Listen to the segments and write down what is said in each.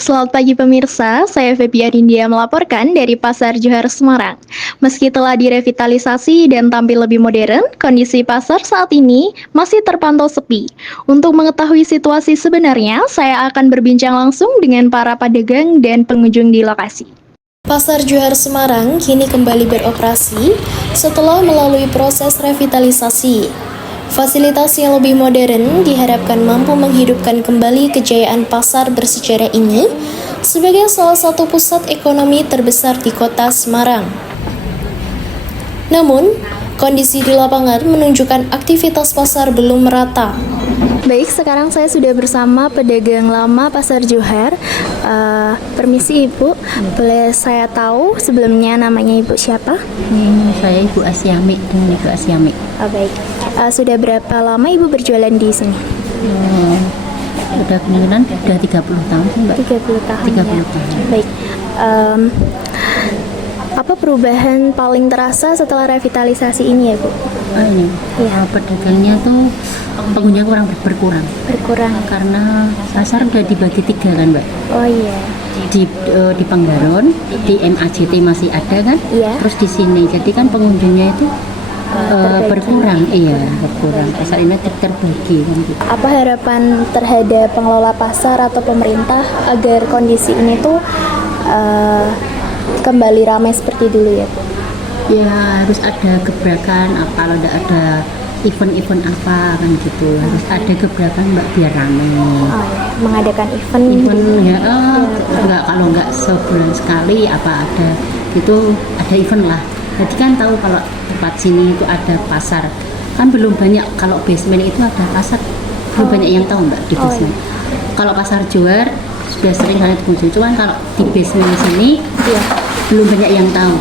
Selamat pagi pemirsa, saya Febian India melaporkan dari Pasar Johar Semarang. Meski telah direvitalisasi dan tampil lebih modern, kondisi pasar saat ini masih terpantau sepi. Untuk mengetahui situasi sebenarnya, saya akan berbincang langsung dengan para pedagang dan pengunjung di lokasi. Pasar Johar Semarang kini kembali beroperasi setelah melalui proses revitalisasi. Fasilitas yang lebih modern diharapkan mampu menghidupkan kembali kejayaan pasar bersejarah ini sebagai salah satu pusat ekonomi terbesar di kota Semarang. Namun, kondisi di lapangan menunjukkan aktivitas pasar belum merata. Baik, sekarang saya sudah bersama pedagang lama Pasar Johar. Permisi Ibu, boleh saya tahu sebelumnya namanya Ibu siapa? Saya Ibu Asyami dengan Ibu Asyami. Baik, sudah berapa lama Ibu berjualan di sini? Sudah kemungkinan sudah 30 tahun sih Mbak. 30 tahun 30 ya. tahun. Baik, apa perubahan paling terasa setelah revitalisasi ini ya Bu? Ini Iya. pedagangnya tuh pengunjungnya berkurang karena pasar udah dibagi 3 kan Mbak. Oh iya. Di Panggaron, di MAJT masih ada kan? Iya. Terus di sini jadi kan pengunjungnya itu berkurang. Iya, berkurang. Pasar ini terbagi kan gitu. Apa harapan terhadap pengelola pasar atau pemerintah agar kondisi ini tuh kembali ramai seperti dulu ya Bu? Ya harus ada gebrakan, kalau tidak ada event-event apa kan gitu, harus ada gebrakan Mbak biar ramai. Mengadakan event Ya nggak, kalau nggak sebulan sekali apa ada gitu, ada event lah. Jadi kan tahu kalau tempat sini itu ada pasar, kan belum banyak. Kalau basement itu ada pasar, belum banyak yang tahu Mbak di basement. Kalau Pasar Johar sudah sering kali dikunjungi, cuman kalau di basement sini belum banyak yang tahu.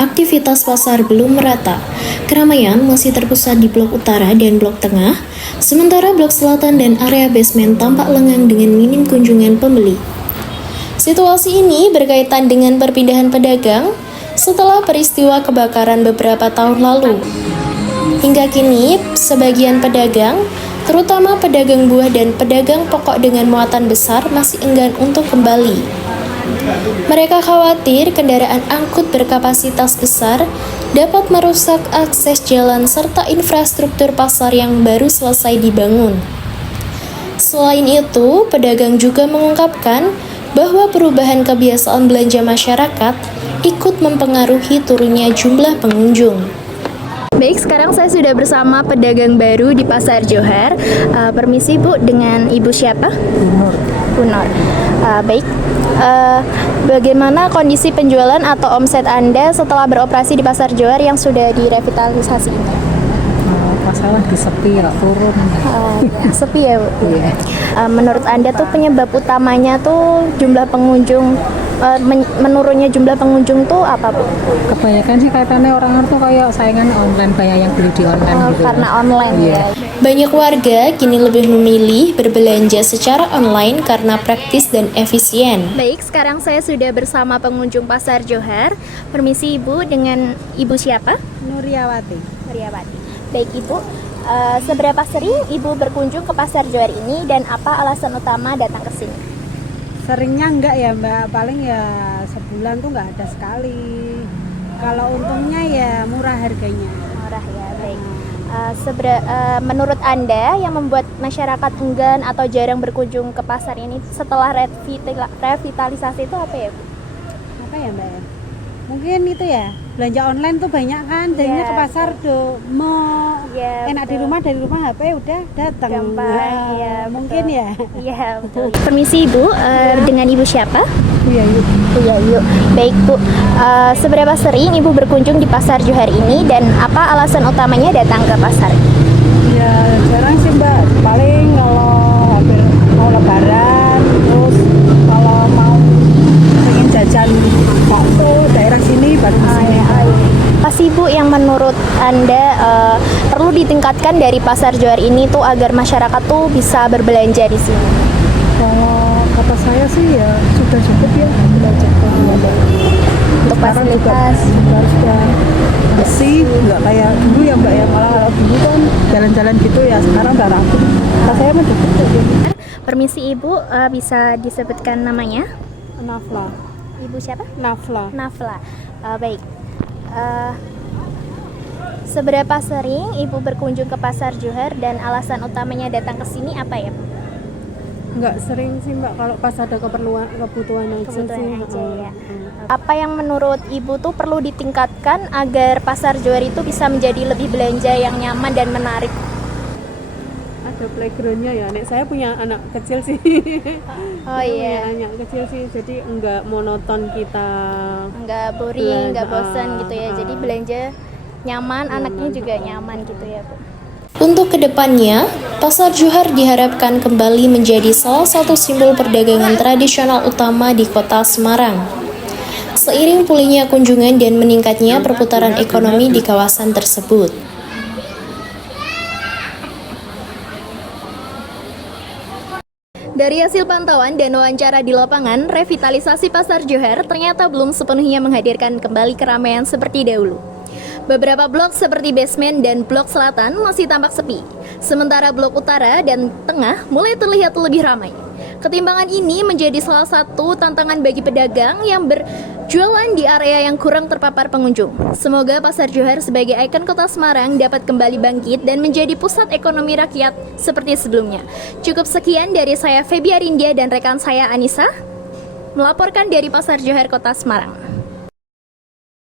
Aktivitas pasar belum merata. Keramaian masih terpusat di blok utara dan blok tengah, sementara blok selatan dan area basement tampak lengang dengan minim kunjungan pembeli. Situasi ini berkaitan dengan perpindahan pedagang setelah peristiwa kebakaran beberapa tahun lalu. Hingga kini, sebagian pedagang, terutama pedagang buah dan pedagang pokok dengan muatan besar, masih enggan untuk kembali. Mereka khawatir kendaraan angkut berkapasitas besar dapat merusak akses jalan serta infrastruktur pasar yang baru selesai dibangun. Selain itu, pedagang juga mengungkapkan bahwa perubahan kebiasaan belanja masyarakat ikut mempengaruhi turunnya jumlah pengunjung. Baik, sekarang saya sudah bersama pedagang baru di Pasar Johar. Permisi Bu, dengan Ibu siapa? Bunur. Baik, bagaimana kondisi penjualan atau omset Anda setelah beroperasi di Pasar Johar yang sudah direvitalisasi ini? Masalah di sepi, nggak turun. Sepi ya Bu? Iya. Menurut Anda tuh penyebab utamanya tuh jumlah pengunjung, menurunnya jumlah pengunjung tuh apa Bu? Kebanyakan sih katanya orang tuh kayak saingan online, banyak yang beli di online gitu. Karena online Iya. ya. Banyak warga kini lebih memilih berbelanja secara online karena praktis dan efisien. Baik, sekarang saya sudah bersama pengunjung Pasar Johar. Permisi Ibu, dengan Ibu siapa? Nuriawati. Nuriawati. Baik Ibu, seberapa sering Ibu berkunjung ke Pasar Johar ini dan apa alasan utama datang ke sini? Seringnya enggak ya Mbak, paling ya sebulan tuh nggak ada sekali. Kalau untungnya ya murah harganya. Murah ya, baik. Menurut Anda yang membuat masyarakat enggan atau jarang berkunjung ke pasar ini setelah revitalisasi itu apa ya Bu? Apa ya Mbak ya? Mungkin itu ya, belanja online tuh banyak kan, jadinya Iya, ke pasar tuh mau Iya, enak betul. dari rumah HP udah datang. Gampang, ya, Mungkin betul. ya. Iya, betul. Permisi Ibu, dengan Ibu siapa? Iya, yuk. Bu Yayu. Baik Bu, seberapa sering Ibu berkunjung di Pasar Johar ini dan apa alasan utamanya datang ke pasar? Ya jarang sih Mbak, paling kalau hampir mau lebaran, terus kalau mau pengen jajan bakso daerah sini baru ke sini. Apa sih Bu yang menurut Anda perlu ditingkatkan dari Pasar Johar ini tuh agar masyarakat tuh bisa berbelanja di sini? Kalau kata saya sih ya sudah cukup ya belanja. Untuk sekarang juga fasilitas. sudah bersih, nggak kayak dulu ya Mbak ya, malah kalau dulu kan jalan-jalan gitu ya, sekarang udah rapi. Nah, saya mah deket gitu. Permisi Ibu, bisa disebutkan namanya? Nafla, Ibu siapa? Nafla. Nafla. Baik. Seberapa sering Ibu berkunjung ke Pasar Johar dan alasan utamanya datang ke sini apa ya? Nggak sering sih Mbak, kalau pas ada kebutuhan aja Kebutuhan sih. aja ya. Apa yang menurut Ibu tuh perlu ditingkatkan agar Pasar Johar itu bisa menjadi lebih belanja yang nyaman dan menarik? Ada playgroundnya ya, nek saya punya anak kecil sih. Oh iya. Punya anak kecil sih, jadi nggak monoton kita. Nggak boring, nggak Belanja, bosan gitu ya. Jadi belanja nyaman, anaknya juga nyaman gitu ya Bu. Untuk kedepannya, Pasar Johar diharapkan kembali menjadi salah satu simbol perdagangan tradisional utama di kota Semarang. Seiring pulihnya kunjungan dan meningkatnya perputaran ekonomi di kawasan tersebut. Dari hasil pantauan dan wawancara di lapangan, revitalisasi Pasar Johar ternyata belum sepenuhnya menghadirkan kembali keramaian seperti dahulu. Beberapa blok seperti basement dan blok selatan masih tampak sepi, sementara blok utara dan tengah mulai terlihat lebih ramai. Ketimbangan ini menjadi salah satu tantangan bagi pedagang yang berjualan di area yang kurang terpapar pengunjung. Semoga Pasar Johar sebagai ikon kota Semarang dapat kembali bangkit dan menjadi pusat ekonomi rakyat seperti sebelumnya. Cukup sekian dari saya Feby Arindia dan rekan saya Anissa, melaporkan dari Pasar Johar Kota Semarang.